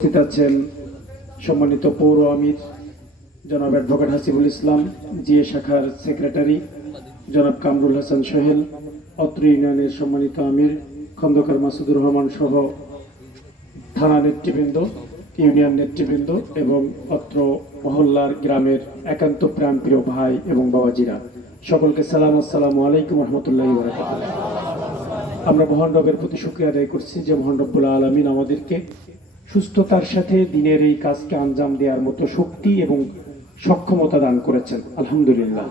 উপস্থিত আছেন সম্মানিত পৌর আমির জনাব অ্যাডভোকেট হাসিবুল ইসলাম, জিএ শাখার সেক্রেটারি জনাব কামরুল হাসান সোহেল, অত্র ইউনিয়নের সম্মানিত আমির খন্দকার মাসুদুর রহমান সহ থানা নেতৃবৃন্দ, ইউনিয়ন নেতৃবৃন্দ এবং অত্র মহল্লার গ্রামের একান্ত প্রাণপ্রিয় ভাই এবং বাবাজিরা, সকলকে সালাম। আসসালামু আলাইকুম রহমতুল্লাহি ওয়া বারাকাতুহু। আমরা মহান রবের প্রতি শুকরিয়া আদায় করছি যে মহান রব্বুল আলামিন আমাদেরকে সুস্থতার সাথে দিনের এই কাজকে আঞ্জাম দেওয়ার মতো শক্তি এবং সক্ষমতা দান করেছেন, আলহামদুলিল্লাহ।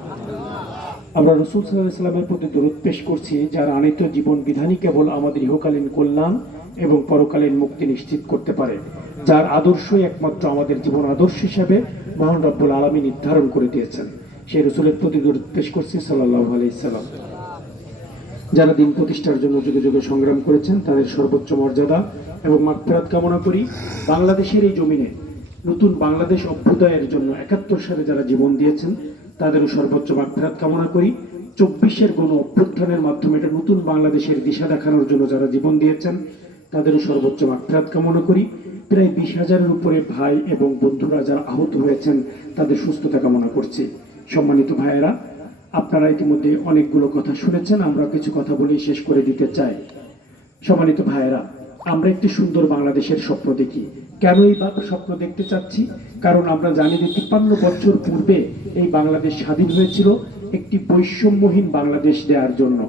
আমরা রাসূল সাল্লাল্লাহু আলাইহি ওয়াসাল্লামের প্রতি দরুদ পেশ করছি, যার আনিত জীবন বিধানই কেবল আমাদের ইহকালীন কল্যাণ এবং পরকালীন মুক্তি নিশ্চিত করতে পারে, যার আদর্শই একমাত্র আমাদের জীবন আদর্শ হিসেবে মহান রব্বুল আলামিন নির্ধারণ করে দিয়েছেন। সেই রাসূলের প্রতি দরুদ পেশ করছি সাল্লাল্লাহু আলাইহি ওয়াসাল্লাম। যারা দিন প্রতিষ্ঠার জন্য যুগে যুগে সংগ্রাম করেছেন তাদের সর্বোচ্চ মর্যাদা এবং মাগফিরাত কামনা করি। বাংলাদেশের এই জমিনে নতুন বাংলাদেশ অভ্যুদয়ের জন্য ৭১ সালে যারা জীবন দিয়েছেন তাদেরও সর্বোচ্চ মাগফিরাত কামনা করি। ২৪-এর গণ অভ্যুত্থানের মাধ্যমে এটা নতুন বাংলাদেশের দিশা দেখানোর জন্য যারা জীবন দিয়েছেন তাদেরও সর্বোচ্চ মাগফিরাত কামনা করি। প্রায় ২০,০০০-এর উপরে ভাই এবং বন্ধুরা যারা আহত হয়েছেন তাদের সুস্থতা কামনা করছি। সম্মানিত ভাইয়েরা, আপনারা ইতিমধ্যে অনেকগুলো কথা শুনেছেন, আমরা কিছু কথা বলে শেষ করে দিতে চাই। সম্মানিত ভাইয়েরা, আমরা একটি সুন্দর বাংলাদেশের স্বপ্ন দেখি। কেন এই স্বপ্ন দেখতে চাচ্ছি? কারণ আমরা জানি যে ৫৩ বছর পূর্বে এই বাংলাদেশ স্বাধীন হয়েছিল একটি বৈষম্যহীন বাংলাদেশ দেওয়ার জন্য।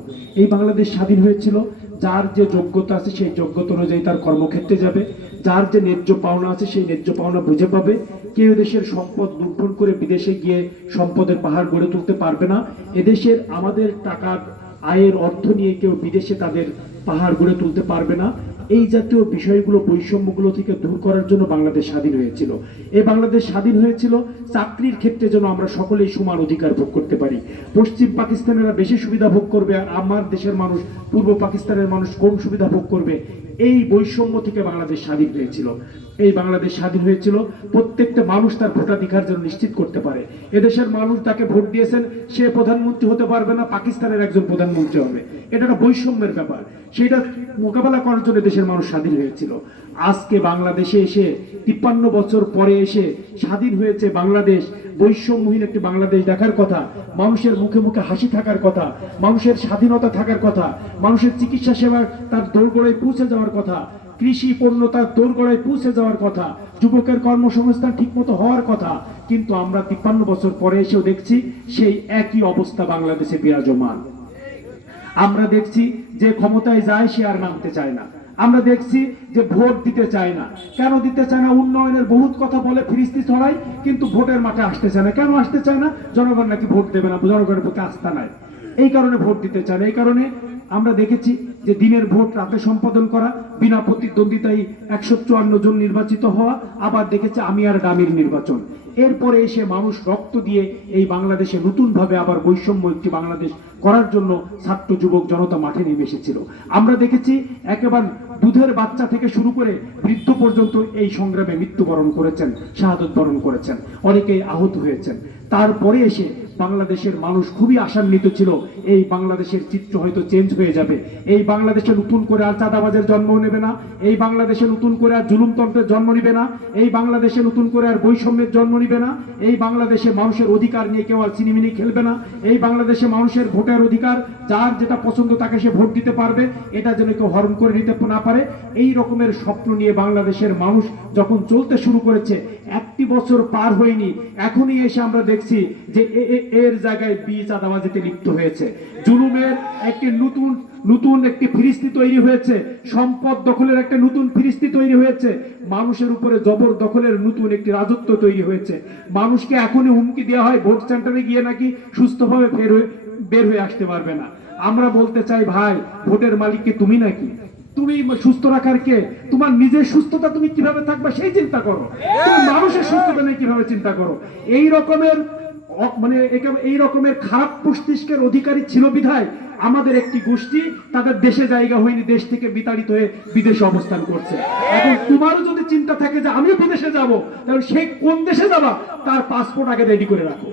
এই বাংলাদেশ স্বাধীন হয়েছিল যার যে যোগ্যতা আছে সেই যোগ্যতা অনুযায়ী তার কর্মক্ষেত্রে যাবে, যার যে ন্যায্য পাওনা আছে সেই ন্যায্য পাওনা বুঝে পাবে। কেউ দেশের সম্পদ লুণ্ঠন করে বিদেশে গিয়ে সম্পদের পাহাড় গড়ে তুলতে পারবে না। এদেশের আমাদের টাকার আয়ের অর্থ নিয়ে কেউ বিদেশে তাদের পাহাড় গড়ে তুলতে পারবে না। এই জাতীয় বিষয়গুলো, বৈষম্যগুলো থেকে দূর করার জন্য বাংলাদেশ স্বাধীন হয়েছিল। এই বাংলাদেশ স্বাধীন হয়েছিল চাকরির ক্ষেত্রে যেন আমরা সকলেই সমান অধিকার ভোগ করতে পারি। পশ্চিম পাকিস্তানেরা বেশি সুবিধা ভোগ করবে আর আমার দেশের মানুষ, পূর্ব পাকিস্তানের মানুষ কম সুবিধা ভোগ করবে। এই বৈষম্য থেকে বাংলাদেশ স্বাধীন হয়েছিল। এই বাংলাদেশ স্বাধীন হয়েছিল প্রত্যেকটা মানুষ তার ভোটাধিকার যেন নিশ্চিত করতে পারে। এদেশের মানুষ তাকে ভোট দিয়েছেন, সে প্রধানমন্ত্রী হতে পারবে না, পাকিস্তানের একজন প্রধানমন্ত্রী হবে। এটা একটা বৈষম্যের ব্যাপার, সেটা মোকাবেলা করার জন্য দেশের মানুষ স্বাধীন হয়েছিল। আজকে বাংলাদেশে এসে ৫৩ বছর পরে এসে স্বাধীন হয়েছে বাংলাদেশ, বৈষম্যহীন একটি বাংলাদেশ দেখার কথা, মানুষের মুখে মুখে হাসি থাকার কথা, মানুষের স্বাধীনতা থাকার কথা, মানুষের চিকিৎসা সেবা তার দোরগোড়ায় পৌঁছে যাওয়ার কথা, কৃষি পণ্য তার দোরগোড়ায় পৌঁছে যাওয়ার কথা, যুবকের কর্মসংস্থান ঠিকমতো হওয়ার কথা। কিন্তু আমরা ৫৩ বছর পরে এসেও দেখছি সেই একই অবস্থা বাংলাদেশে বিরাজমান। আমরা দেখছি যে ক্ষমতায় যায় সে আর নামতে চায় না। আমরা দেখছি যে ভোট দিতে চায় না। কেন দিতে চায় না? উন্নয়নের বহুত কথা বলে ফিরিস্তি ছড়ায়, কিন্তু ভোটের মাঠে আসতে চায় না। কেন আসতে চায় না? জনগণ নাকি ভোট দেবে না, জনগণের প্রতি আস্থা নাই, এই কারণে ভোট দিতে চায় না। এই কারণে আমরা দেখেছি যে দিনের ভোট রাতে সম্পাদন করা, বিনা প্রতিদ্বন্দ্বিতায় ১৫৪ জন নির্বাচিত হওয়া, আবার দেখেছি আমি আর ডামির নির্বাচন। এরপরে এসে মানুষ রক্ত দিয়ে এই বাংলাদেশে নতুনভাবে আবার বৈষম্য একটি বাংলাদেশ করার জন্য ছাত্র যুবক জনতা মাঠে নেমে এসেছিল। আমরা দেখেছি একেবারে দুধের বাচ্চা থেকে শুরু করে বৃদ্ধ পর্যন্ত এই সংগ্রামে মৃত্যুবরণ করেছেন, শাহাদত বরণ করেছেন, অনেকেই আহত হয়েছেন। তারপরে এসে বাংলাদেশের মানুষ খুবই আশান্বিত ছিল এই বাংলাদেশের চিত্র হয়তো চেঞ্জ হয়ে যাবে, এই বাংলাদেশে নতুন করে আর চাঁদাবাজের জন্ম নেবে না, এই বাংলাদেশে নতুন করে আর জুলুমতন্ত্রের জন্ম নিবে না, এই বাংলাদেশে নতুন করে আর বৈষম্যের জন্ম নিবে না, এই বাংলাদেশে মানুষের অধিকার নিয়ে কেউ আর চিনিমিনি খেলবে না, এই বাংলাদেশে মানুষের ভোটের অধিকার, যার যেটা পছন্দ তাকে সে ভোট দিতে পারবে, এটা যেন কেউ হরণ করে নিতে না পারে। এই রকমের স্বপ্ন নিয়ে বাংলাদেশের মানুষ যখন চলতে শুরু করেছে, একটি বছর পার হয়নি, এখনই এসে আমরা দেখছি যে এর জায়গায় চাঁদাবাজিতে লিপ্ত হয়েছে, জুলুমের একটি নতুন একটি ফিরিস্তি তৈরি হয়েছে, সম্পদ দখলের একটা নতুন ফিরিস্তি তৈরি হয়েছে, মানুষের উপরে জবর দখলের নতুন একটি রাজত্ব তৈরি হয়েছে। মানুষকে এখনই হুমকি দেওয়া হয় ভোট সেন্টারে গিয়ে নাকি সুস্থভাবে বের হয়ে আসতে পারবে না। আমরা বলতে চাই, ভাই, ভোটের মালিক কি তুমি নাকি? তুমি সুস্থ রাখার কে? তোমার নিজের সুস্থতা তুমি কিভাবে থাকবে সেই চিন্তা করো, তুমি মানুষের সুস্থতা নিয়ে কিভাবে চিন্তা করো। এই রকমের খারাপ মস্তিষ্কের অধিকারী ছিল বিধায় আমাদের একটি গোষ্ঠী তাদের দেশে জায়গা হয়নি, দেশ থেকে বিতাড়িত হয়ে বিদেশে অবস্থান করছে। এখন তোমারও যদি চিন্তা থাকে যে আমিও বিদেশে যাব, তাহলে সে কোন দেশে যাবা তার পাসপোর্ট আগে রেডি করে রাখো।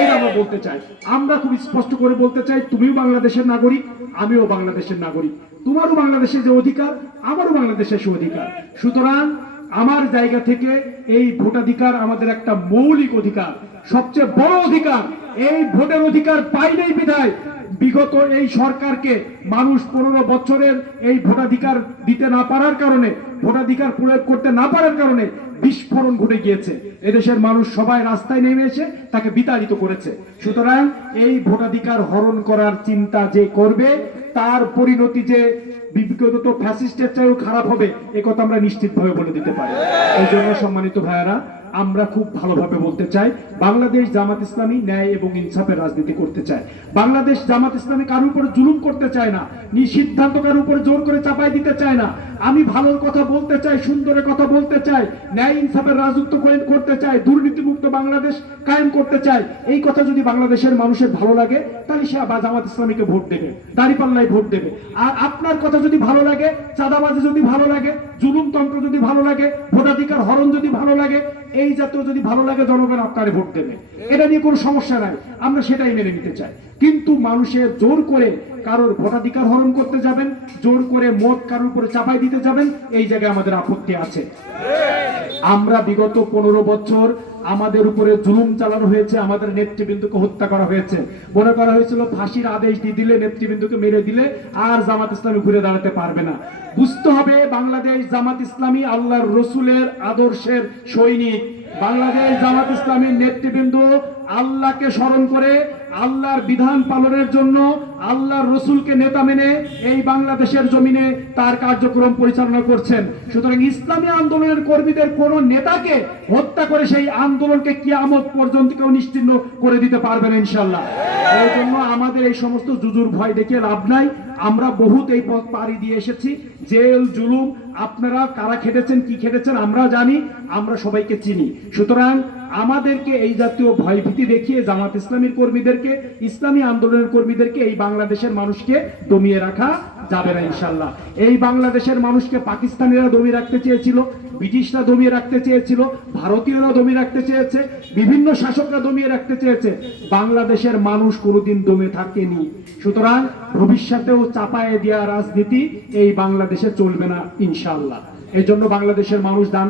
এই আমরা বলতে চাই, আমরা খুব স্পষ্ট করে বলতে চাই, তুমিও বাংলাদেশের নাগরিক, আমিও বাংলাদেশের নাগরিক, তোমারও বাংলাদেশের যে অধিকার, আমারও বাংলাদেশের সে অধিকার। সুতরাং আমার জায়গা থেকে এই ভোটাধিকার আমাদের একটা মৌলিক অধিকার, সবচেয়ে বড় অধিকার। এই ভোটের অধিকার পাইলেই বিধায় বিগত এই সরকারকে মানুষ 15 বছরের এই ভোটাধিকার দিতে না পারার কারণে, ভোটাধিকার প্রয়োগ করতে না পারার কারণে বিস্ফোরণ ঘটে গিয়েছে। এদেশের মানুষ সবাই রাস্তায় নেমে এসে তাকে বিতাড়িত করেছে। সুতরাং এই ভোটাধিকার হরণ করার চিন্তা যে করবে, তার পরিণতি যে বিগত ফ্যাসিস্টের চেয়েও খারাপ হবে, একথা আমরা নিশ্চিতভাবে বলে দিতে পারি। এই জন্য সম্মানিত ভাইয়েরা, আমরা খুব ভালোভাবে বলতে চাই, বাংলাদেশ জামাত ইসলামী ন্যায় এবং ইনসাফের রাজনীতি করতে চায়। বাংলাদেশ জামাত ইসলামী কারোর উপর জুলুম করতে চায় না, সিদ্ধান্ত কারোর উপর জোর করে চাপাই দিতে চায় না। আমি ভালোর কথা বলতে চাই, সুন্দরের কথা বলতে চাই, ন্যায় ইনসাফের রাজত্ব করতে চাই, দুর্নীতিমুক্ত বাংলাদেশ কায়েম করতে চাই। এই কথা যদি বাংলাদেশের মানুষের ভালো লাগে, তাহলে সে জামাত ইসলামীকে ভোট দেবে, দাঁড়িপাল্লায় ভোট দেবে। আর আপনার কথা যদি ভালো লাগে, চাঁদাবাজি যদি ভালো লাগে, জুলুমতন্ত্র যদি ভালো লাগে, ভোটাধিকার হরণ যদি ভালো লাগে, এই জাতীয় যদি ভালো লাগে, জনগণ আপনারে ভোট দেবে। এটা নিয়ে কোনো সমস্যা নাই, আমরা সেটাই মেনে নিতে চাই। কিন্তু মানুষের জোর করে কারোর ভোটাধিকার হরণ করতে যাবেন, জোর করে মত কারোর উপরে চাপাই দিতে যাবেন, এই জায়গায় আমাদের আপত্তি আছে। আমরা বিগত 15 বছর আমাদের উপরে জুলুম চালানো হয়েছে, আমাদের নেতৃবৃন্দকে হত্যা করা হয়েছে। মনে করা হয়েছিল ফাঁসির আদেশ দিয়ে দিলে, নেতৃবৃন্দকে মেরে দিলে আর জামাত ইসলামী ঘুরে দাঁড়াতে পারবে না। বুঝতে হবে, বাংলাদেশ জামাত ইসলামী আল্লাহর রসুলের আদর্শের সৈনিক। বাংলাদেশ জামাত ইসলামীর নেতৃবৃন্দ আল্লাহকে স্মরণ করে, আল্লাহর বিধান পালনের জন্য আল্লাহর রসুলকে নেতা মেনে এই বাংলাদেশের জমিনে তার কার্যক্রম পরিচালনা করছেন। সুতরাং ইসলামী আন্দোলনের কর্মীদের কোন নেতাকে হত্যা করে সেই আন্দোলনকে কিয়ামত পর্যন্ত কেউ নিশ্চিহ্ন করে দিতে পারবে না ইনশাআল্লাহ। এই জন্য আমাদের এই সমস্ত জুজুর ভয় দেখে লাভ নাই। আমরা বহুত এই পথ পাড়ি দিয়ে এসেছি, জেল জুলুম আপনারা কারা খেটেছেন, কি খেটেছেন আমরা জানি, আমরা সবাইকে চিনি। সুতরাং আমাদেরকে এই জাতীয় ভয়ভীতি দেখিয়ে জামাত ইসলামীর কর্মীদেরকে, ইসলামী আন্দোলনের কর্মীদেরকে, এই বাংলাদেশের মানুষকে দমিয়ে রাখা যাবে না ইনশাআল্লাহ। এই বাংলাদেশের মানুষকে পাকিস্তানিরা দমিয়ে রাখতে চেয়েছিল, ব্রিটিশরা দমিয়ে রাখতে চেয়েছিল, ভারতীয়রা দমিয়ে রাখতে চেয়েছে, বিভিন্ন শাসকরা দমিয়ে রাখতে চেয়েছে। বাংলাদেশের মানুষ কোনোদিন দমে থাকেনি। সুতরাং ভবিষ্যতেও চাপায়ে দেওয়া রাজনীতি এই বাংলাদেশে চলবে না ইনশাআল্লাহ। এই জন্য বাংলাদেশের মানুষ দান